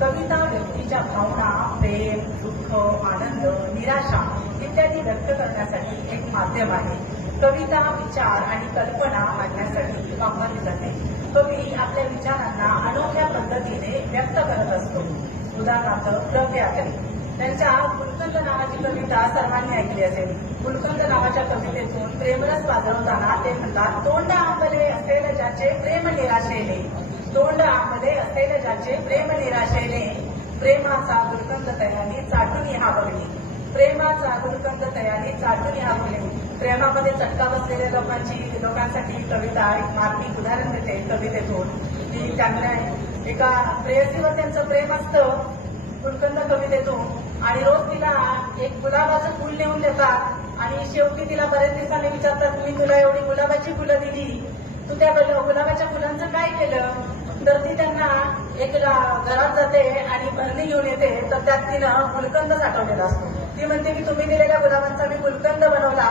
कविता व्यक्तीच्या भावना, प्रेम, दुःख, आनंद, निराशा इत्यादी व्यक्त करण्यासाठी एक माध्यम आहे. कविता विचार आणि कल्पना मांडण्यासाठी वापरली जाते. कवी आपल्या विचारांना अनोख्या पद्धतीने व्यक्त करत असतो. उदाहरणार्थ प्र. केळकर त्यांच्या गुलकंद नावाची कविता सर्वांनी ऐकली असेल. गुलकंद नावाच्या कवितेतून प्रेमरस वाजवताना ते म्हणतात, तोंड आंबले असलेले ज्याचे प्रेम निराशेने, तोंड आंबले असलेले ज्याचे प्रेम निराशेने, प्रेमाचा गुलकंद तयारी चाटून हा बघणे, प्रेमाचा गुलकंद तयारी चाटून हा बघणे. प्रेमामध्ये चटका बसलेल्या लोकांसाठी कविता एक मार्मिक उदाहरण देते कवितेतून. की त्यांना एका प्रेयसीवर त्यांचं प्रेम असतं गुलकंद कवितेतून आणि रोज तिला एक गुलाबाचं फुल नेऊन देतात आणि शेवटी तिला बरेच दिवसांनी विचारतात, मी तुला एवढी गुलाबाची फुलं दिली, तू त्या गुलाबाच्या फुलांचं काय केलं? तर ती त्यांना एक घरात जाते आणि भरणी घेऊन येते, तर त्यात तिनं गुलकंद साठवलेला असतो. ती म्हणते की तुम्ही दिलेल्या गुलाबांचा मी गुलकंद बनवला.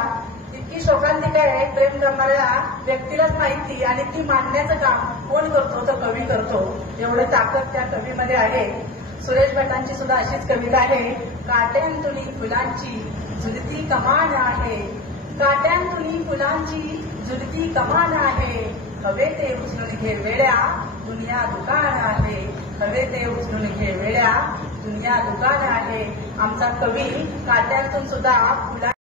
इतकी शोकांतिका आहे प्रेम करणाऱ्या व्यक्तीलाच माहिती आणि ती मांडण्याचं काम कोण करतो? तर कवी करतो. एवढी ताकद त्या कवीमध्ये आहे. सुरेश भटांची सुद्धा अशीच कविता आहे. काट्यांतुनी फुलांची झुलती कमान आहे, काट्यांतुनी फुलांची झुलती कमान आहे, हवे ते उचलून घे वेड्या दुनिया दुकान आहे, हवे ते उचलून घे वेड्या दुनिया दुकान आहे. आमचा कवी काट्यांतून सुद्धा फुला